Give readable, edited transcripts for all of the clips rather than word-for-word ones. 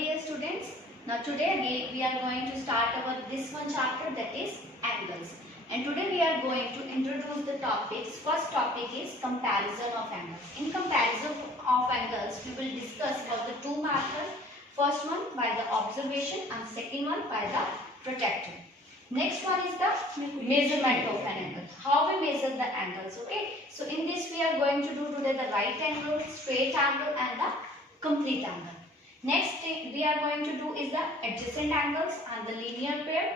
dear students. Now today we are going to start our this one chapter, that is angles. And today we are going to introduce the topics. First topic is comparison of angles. In comparison of angles, we will discuss about the two methods. First one by the observation and second one by the protractor. Next one is the measurement of an angle. How we measure the angles, okay? So in this we are going to do today the right angle, straight angle and the complete angle. Next thing we are going to do is the adjacent angles and the linear pair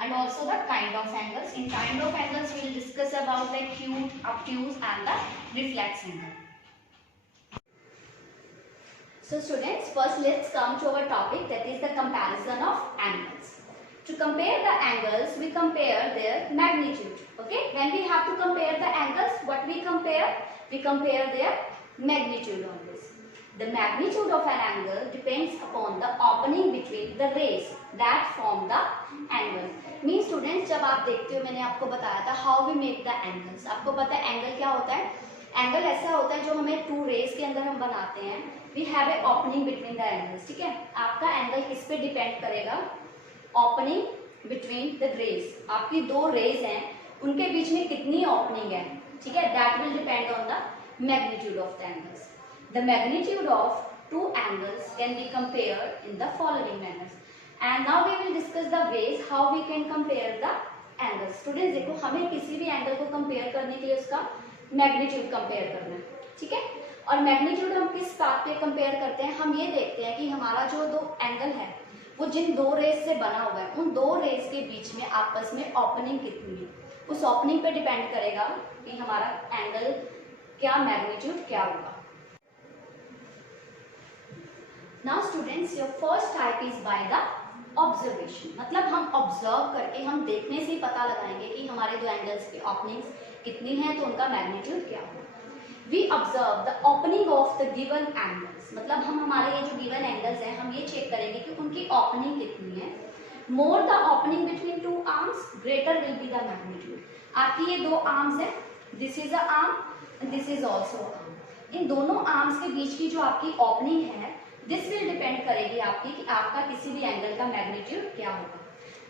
and also the kind of angles. In kind of angles we will discuss about the acute, obtuse and the reflex angle. So students, first let's come to our topic, that is the comparison of angles. To compare the angles, we compare their magnitude. Okay, when we have to compare the angles, what we compare? We compare their magnitude always. The magnitude of an angle depends upon the opening between the rays that form the angle. Means students, जब आप देखते हो, मैंने आपको बताया था how we make the angles. आपको पता है एंगल क्या होता है? एंगल ऐसा होता है जो हमें टू रेज के अंदर हम बनाते हैं. We have a opening between the angles. ठीक है, आपका एंगल किस पे डिपेंड करेगा? Opening between the rays. आपकी दो रेज हैं, उनके बीच में कितनी ओपनिंग है, ठीक है, that will depend on the magnitude of the angles. The magnitude of two angles can be compared in the following manners. And now we will discuss the ways how we can compare the angles. Students देखो, हमें किसी भी angle को compare करने के लिए उसका magnitude compare करना है, ठीक है. और मैग्नीट्यूड हम किस बात पे कंपेयर करते हैं? हम ये देखते हैं कि हमारा जो दो एंगल है वो जिन दो रेज से बना हुआ है, उन दो रेज के बीच में आपस में ओपनिंग कितनी है. उस ओपनिंग पे डिपेंड करेगा कि हमारा एंगल क्या मैग्नीट्यूड क्या होगा. Now students, your first type is by the observation. मतलब हम ऑब्जर्व करके, हम देखने से ही पता लगाएंगे कि हमारे दो एंगल्स की ओपनिंग्स कितनी है, तो उनका मैग्नीट्यूड क्या होगा. We observe the opening of the given angles. मतलब हम हमारे ये जो given angles हैं, हम ये चेक करेंगे कि उनकी opening कितनी है. More the opening between two arms, greater will be the magnitude. आपकी ये दो arms हैं, this is a arm and this is also a arm. इन दोनों arms के बीच की जो आपकी opening है, this will depend करेगी आपकी कि आपका किसी भी angle का magnitude क्या होगा.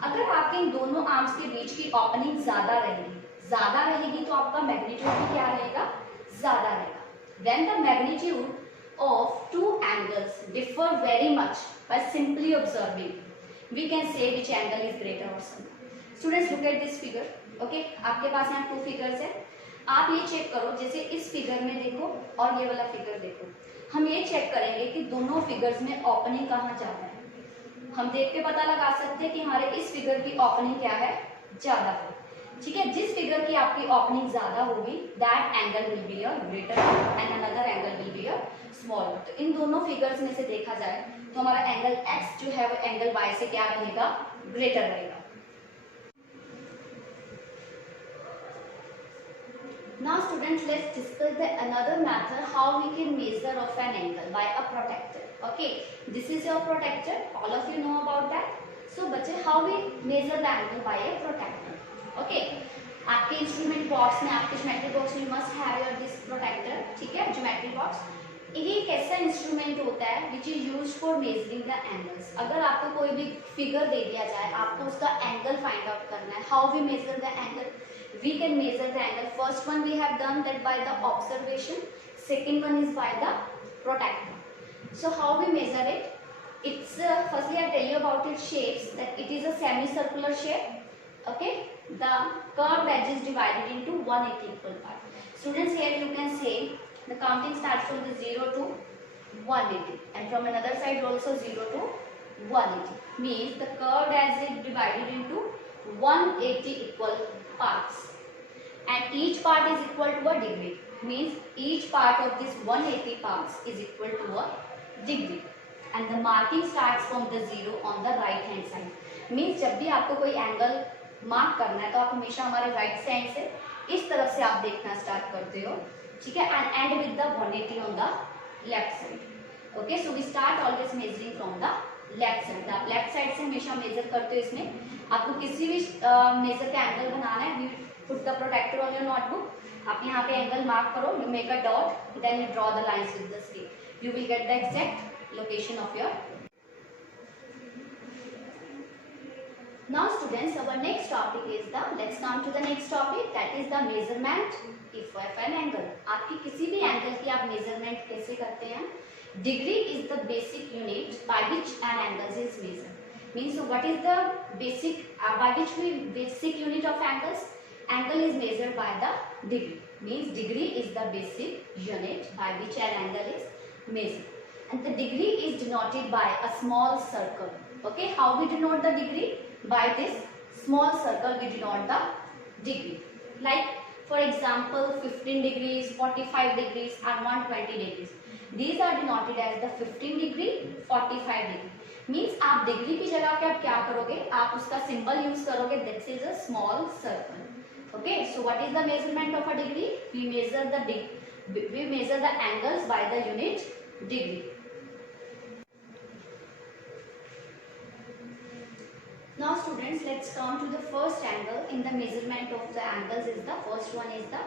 अगर आपके इन दोनों arms के बीच की opening ज़्यादा रहेगी तो आपका magnitude भी क्या रहेगा? ज़्यादा रहेगा. When the magnitude of two angles differ very much, by simply observing, we can say which angle is greater or something. Students, look at this figure. Okay, आपके पास यहाँ टू फिगर्स है. आप ये चेक करो, जैसे इस फिगर में देखो और ये वाला फिगर देखो. हम ये चेक करेंगे कि दोनों फिगर्स में ओपनिंग कहाँ ज़्यादा है. हम देख के पता लगा सकते हैं कि हमारे इस फिगर की ओपनिंग क्या है, ज़्यादा है. ठीक है, जिस फिगर की आपकी ओपनिंग ज्यादा होगी, that angle will be your greater and another angle will be your smaller. तो इन दोनों फिगर्स में से देखा जाए तो हमारा एंगल x जो है वो एंगल y से क्या रहेगा, ग्रेटर रहेगा. Now students, let's discuss the another method how we can measure of an angle by a protractor. Okay, this is your protractor, all of you know about that. So बच्चे, how we measure the angle by a protractor. Okay, आपके instrument box में, आपके geometry box में must have your this protractor. ठीक है, geometry box ये एक ऐसा इंस्ट्रूमेंट होता है which is used for measuring the angles. अगर आपको कोई भी फिगर दे दिया जाए, आपको उसका एंगल फाइंड आउट करना है. How we measure the angle? We can measure the angle. First one we have done that by the observation. Second one is by the protractor. So how we measure it? It's firstly I tell you about its shapes, that it is a semicircular shape. Okay, the curved edge is divided into 180 equal parts. Students, here you can say the counting starts from the 0 to 180 and from another side also 0 to 180. Means the curved edge is divided into 180 equal parts and each part is equal to a degree. Means each part of this 180 parts is equal to a degree. And the marking starts from the 0 on the right hand side. Means जब भी आपको कोई angle mark करना है तो आप हमेशा हमारे राइट साइड से इस तरफ से आप देखना स्टार्ट करते हो. ठीक है, and and with the 180 on the left side. Okay, so we start always measuring from the left side. आप लेफ्ट साइड से हमेशा मेजर करते हो. इसमें आपको किसी भी मेजर का एंगल बनाना है, we put the protractor on your notebook. आप यहाँ पे एंगल मार्क करो, you make a dot, then you draw the lines with the scale. You will get the exact location of your students, our next topic is the, let's come to the next topic, that is the measurement if of an angle. आपकी किसी भी angle की आप measurement कैसे करते हैं? Degree is the basic unit by which an angle is measured. Means what is the basic by which we basic unit of angles? Angle is measured by the degree. Means degree is the basic unit by which an angle is measured. And the degree is denoted by a small circle. Okay, how we denote the degree? By this small circle we denote the degree. Like for example 15 degrees, 45 degrees and 120 degrees. These are denoted as the 15 degree, 45 degree. Means आप degree की जगह पे आप क्या करोगे? आप उसका symbol use करोगे. This is a small circle. Okay, so what is the measurement of a degree? We measure the angles by the unit degree. Now students, let's come to the first angle in the measurement of the angles. Is the first one is the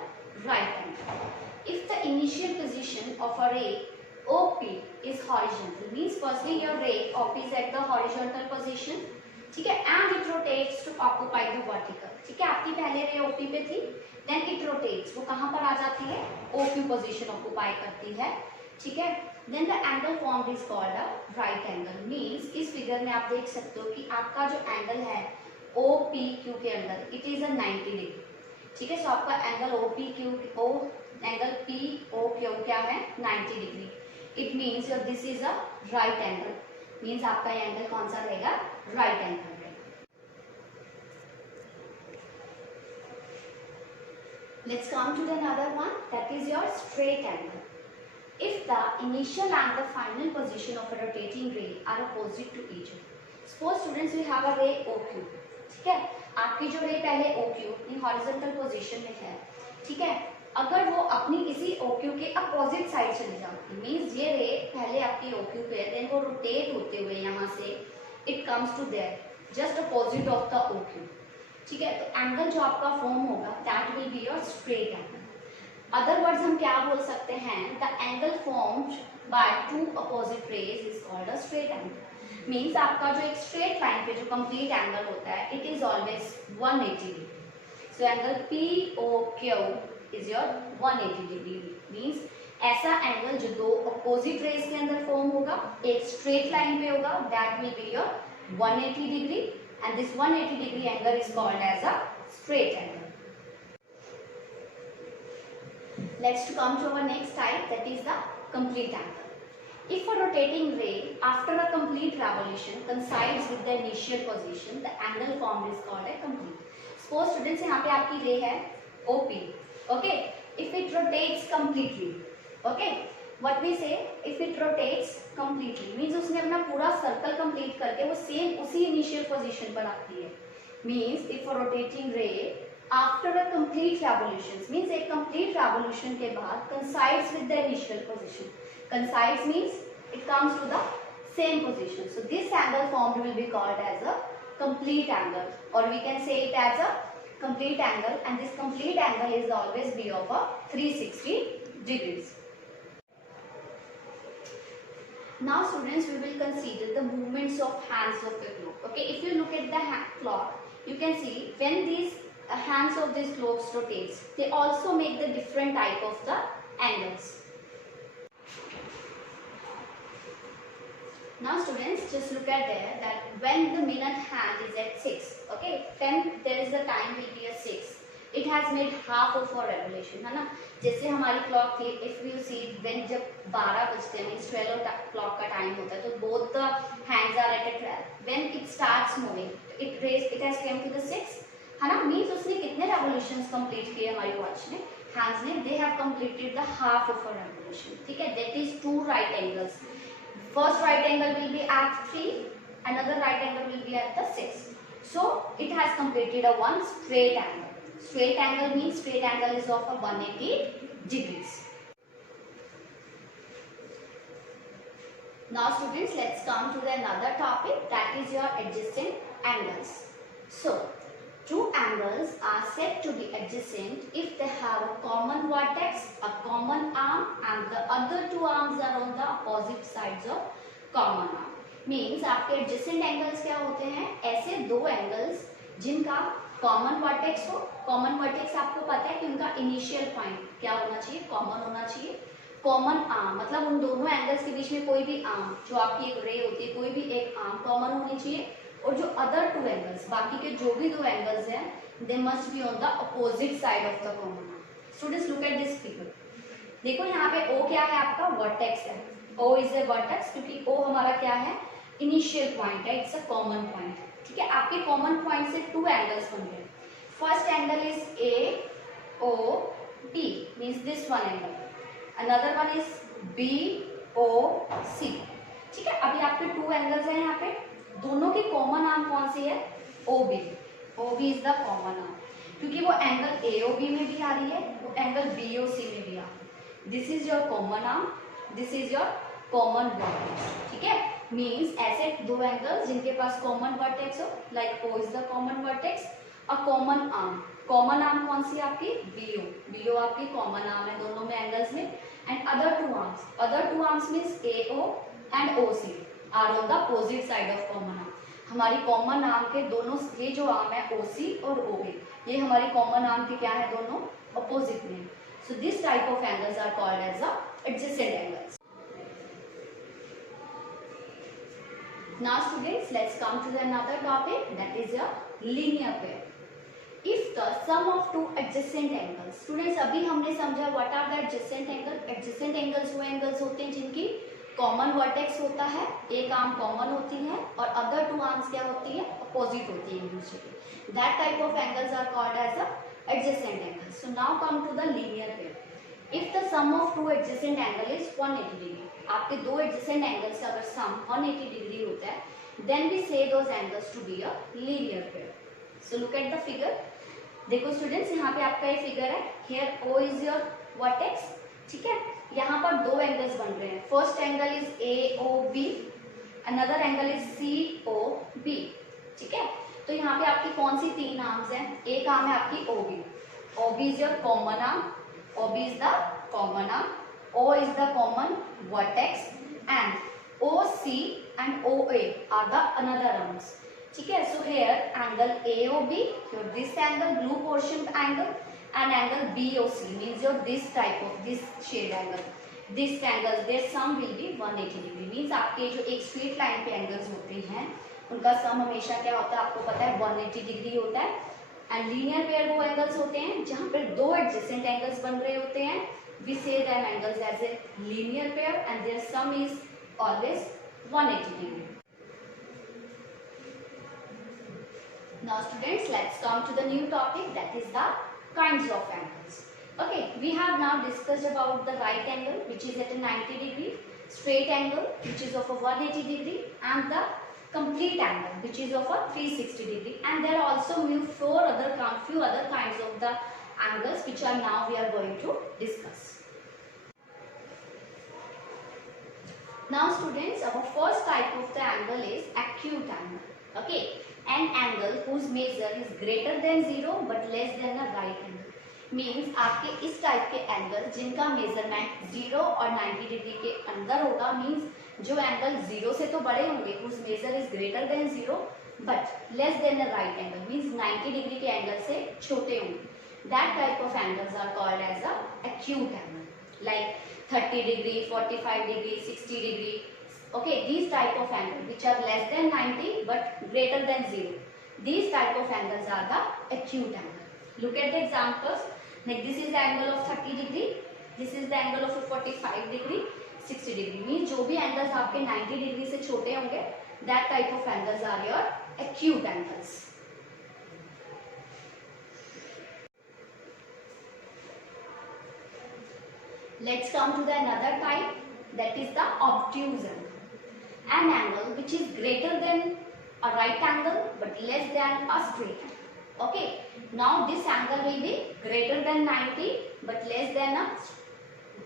right angle. If the initial position of a ray OP is horizontal, means firstly your ray OP is at the horizontal position, ठीक है, and it rotates to occupy the vertical. ठीक है, आपकी पहले रे OP पे थी, then it rotates, वो कहाँ पर आ जाती है? OP position occupy करती है, ठीक है. Then the angle formed is called a right angle. Means इस फिगर में आप देख सकते हो कि आपका जो एंगल है OPQ के अंदर, it is a 90 डिग्री. ठीक है, सो आपका एंगल OPQ एंगल POQ क्या है? 90 degree. It means this is a right angle. Means आपका ये एंगल कौन सा रहेगा? राइट एंगल रहेगा. Let's come to the another one, that is your straight angle. If the initial and the final position of a rotating ray are opposite to each other. Suppose students we have a ray OQ. ठीक है, आपकी जो रे पहले OQ अपनी horizontal position में है, ठीक है, अगर वो अपनी इसी OQ के अपोजिट साइड चली जाती, मीन्स ये रे पहले आपकी OQ पे है, देन वो रोटेट होते हुए यहाँ से it comes to there just opposite of the OQ. ठीक है, तो एंगल जो आपका फॉर्म होगा that will be your straight angle. Other words हम क्या बोल सकते हैं? The angle formed by two opposite rays is called a straight angle. Means आपका जो एक स्ट्रेट लाइन पे जो कंप्लीट एंगल होता है it is always 180 degree. So angle POQ is your 180 degree. Means ऐसा एंगल जो दो अपोजिट रेज के अंदर फॉर्म होगा, एक स्ट्रेट लाइन पे होगा, that will be your 180 degree. And this 180 degree angle is called as a straight angle. Let's come to our next type, that is the complete angle. If a rotating ray after a complete revolution coincides with the initial position, the angle formed is called a complete. Suppose students यहाँ पे आपकी ray है OP, okay? If it rotates completely, okay? What we say, if it rotates completely means उसने अपना पूरा circle complete करके वो same उसी इनिशियल पोजीशन पर आती है. Means if a rotating ray after a complete revolution, means एक complete revolution के बाद coincides with the initial position. Coincides means it comes to the same position. So this angle formed will be called as a complete angle, or we can say it as a complete angle, and this complete angle is always be of a 360 degrees. Now students, we will consider the movements of hands of the clock. Okay, if you look at the clock, you can see when these hands of these clocks rotates, they also make the different type of the angles. Now students, just look at there that when the minute hand is at 6, okay, then there is the time will be a 6. It has made half of a revolution, है ना. जैसे हमारी clock थी, if you see when जब 12 बजते हैं, means 12 o'clock का time होता है, तो both the hands are at a 12. When it starts moving, it has came to the 6, है ना. मीन्स उसने कितने रेवोल्यूशंस कंप्लीट किए हमारी वॉच ने, हैंड्स ने? They have completed the half of a revolution. ठीक है, that is two right angles. First right angle will be at 3, another right angle will be at the 6. So it has completed a one straight angle. Straight angle means straight angle is of a 180 degrees. Now students, let's come to the another topic, that is your adjacent angles. So two angles are said to be adjacent if they have a common vertex, a common arm, and the other two arms are on the opposite sides of common arm. Means आपके adjacent angles क्या होते हैं? ऐसे दो angles जिनका common vertex हो। Common vertex आपको पता है कि उनका इनिशियल पॉइंट क्या होना चाहिए, कॉमन होना चाहिए। कॉमन आर्म मतलब उन दोनों एंगल्स के बीच में कोई भी आर्म, जो आपकी एक रे होती है, कोई भी एक आर्म कॉमन होनी चाहिए। और जो अदर टू एंगल्स, बाकी के जो भी दो एंगल्स हैं, they must be on the opposite side of the common arm. Students look at this figure. देखो यहाँ पे O क्या है, आपका वर्टेक्स है। O इज ए वर्टेक्स, क्योंकि O हमारा क्या है, इनिशियल पॉइंट है, इट्स अ कॉमन पॉइंट। ठीक है, आपके कॉमन पॉइंट से टू एंगल्स बन गए। First angle is AOB, means this one angle. Another one is BOC। ठीक है, अभी आपके टू एंगल्स हैं यहाँ पे, दोनों की कॉमन आर्म कौन सी है, OB। OB is the common arm, क्योंकि वो एंगल AOB में भी आ रही है, वो एंगल BOC में भी आ रही है। This is your common arm, this is your common vertex. ठीक है, मीन्स ऐसे दो एंगल्स जिनके पास कॉमन वर्टेक्स हो, like O is the common vertex, a common arm. Common arm कौन सी आपकी, BO। BO आपकी कॉमन आर्म है दोनों में एंगल्स में। And other two arms means AO and OC are on the opposite side of common arm. हमारी common arm के दोनों, ये जो आर्म है OC और OA, ये हमारी कॉमन आर्म के क्या है, दोनों अपोजिट में। So this type of angles are called as the adjacent angles. Now students, let's come to the another topic, that is a linear pair. If the sum of two adjacent angles, students अभी हमने समझा what are the adjacent angles. Adjacent angles वो angles होते हैं जिनकी common vertex होता है, एक आर्म कॉमन होती है और अदर टू आर्म्स क्या होती है, अपोजिट होती है एक दूसरे के। That type of angles are called as the adjacent angles. So now come to the linear pair. If the sum of two adjacent angle is 180 degree, आपके दो adjacent angles का अगर sum 180 degree होता है, then we say those angles to be a linear pair. So look at the figure. देखो students, यहाँ पे आपका ये figure है, here O is your vertex, ठीक है। यहाँ पर दो एंगल्स बन रहे हैं, first angle is AOB, another angle is COB, ठीक है। तो यहाँ पे आपकी कौन सी तीन आर्म्स हैं, एक आर्म है आपकी OB is your common arm, OB is the common arm, O is the common vertex and OC and OA are the another arms, ठीक है। So here angle AOB, your this angle blue portion angle, and angle BOC means your this type of this shade angle, this angle their sum will be 180 degree, means आपके जो एक straight line पे angles होते हैं उनका सम हमेशा क्या होता है, आपको पता है 180 डिग्री होता है। एंड लीनियर पेयर वो एंगल्स होते हैं जहाँ पर दो एडजेसेंट एंगल्स बन रहे होते हैं, we say them angles as a linear pair and their sum is always 180 degree. Now students, let's come to the new topic, that is the kinds of angles. Okay, we have now discussed about the right angle which is at a 90 degree, straight angle which is of a 180 degree and the complete angle which is of a 360 degree, and there are also few other kinds of the angles which are now we are going to discuss. Now students, our first type of the angle is acute angle. Okay, an angle whose measure is greater than 0 but less than a right angle, means आपके इस type के angle जिनका measurement 0 और 90 degree के अंदर होगा, means जो angle 0 से तो बड़े होंगे, whose measure is greater than 0 but less than a right angle, means 90 degree के एंगल से छोटे होंगे। That type of angles are called as a acute angle, like 30 degree, 45 degree, 60 degree. Okay, these type of angles which are less than 90 but greater than 0, these type of angles are the acute angle. Look at the examples, like this is the angle of 30 degree, this is the angle of 45 degree, 60 degree, means जो भी angles आपके 90 degree से छोटे होंगे, that type of angles are your acute angles. Let's come to the another type, that is the obtuse angle. An angle which is greater than a right angle but less than a straight angle. Okay, now this angle will be greater than 90 but less than a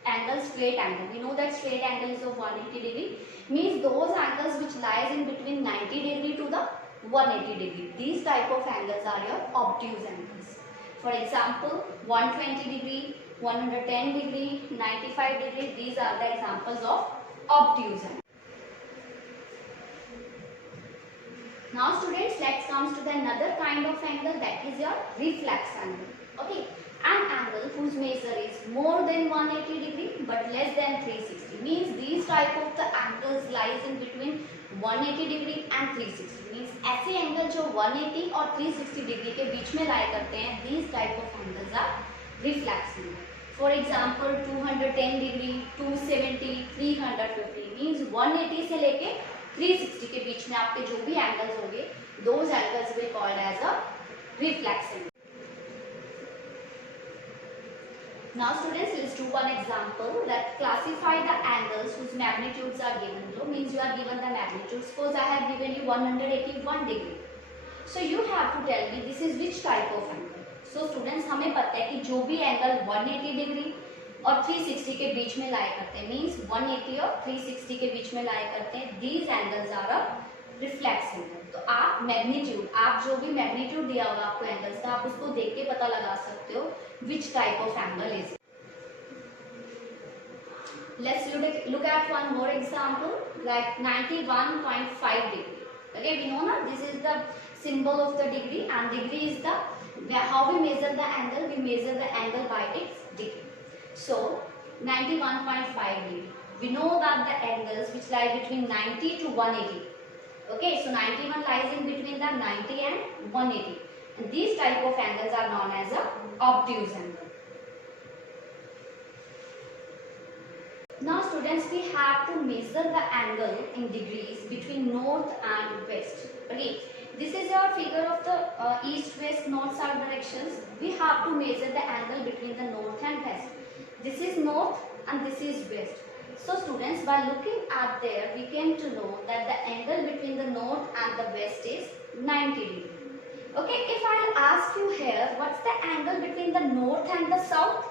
angle straight angle. We know that straight angle is of 180 degree, means those angles which lies in between 90 degree to the 180 degree. These type of angles are your obtuse angles. For example, 120 degree, 110 degree, 95 degree, these are the examples of obtuse angles. Now students, let's come to the another kind of angle, that is your reflex angle. Okay, an angle whose measure is more than 180 degree but less than 360 means these type of the angles lies in between 180 degree and 360 means ऐसे angle जो 180 और 360 degree के बीच में लाई करते हैं, these type of angles are reflex angle. For example, 210 degree, 270, 350 means 180 से लेके 360 के बीच में आपके जो भी एंगल्स होंगे, those angles will called as a reflex angle. Now students, let's do one example that classify the angles whose magnitudes are given below. Means you are given the magnitude. Suppose I have given you 181 degree. So you have to tell me this is which type of angle. So students, हमें पता है कि जो भी angle 180 degree और 360 के बीच में लाई करते हैं, मीन्स 180 और 360 के बीच में लाई करते हैं, these angles are a reflex angle. तो आप मैग्नीट्यूड, आप जो भी मैग्नीट्यूड दिया होगा आपको एंगल्स का, आप उसको देख के पता लगा सकते हो which type of angle is it. Let's look at one more example like 91.5 degree. Okay, we know now this is the symbol of the degree, and degree is the how we measure the angle. We measure the angle by its degree. So 91.5 degree. We know that the angles which lie between 90 to 180. Okay, so 91 lies in between the 90 and 180, and these type of angles are known as a obtuse angle. Now students, we have to measure the angle in degrees between north and west. Okay, this is your figure of the east, west, north, south directions. We have to measure the angle between the north and west. This is north and this is west. So students, by looking at there, we came to know that the angle between the north and the west is 90 degree. Okay, if I'll ask you here, what's the angle between the north and the south?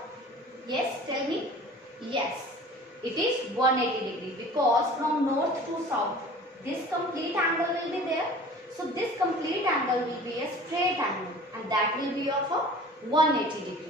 Yes, tell me. Yes, it is 180 degree, because from north to south, this complete angle will be there. So this complete angle will be a straight angle, and that will be of a 180 degree.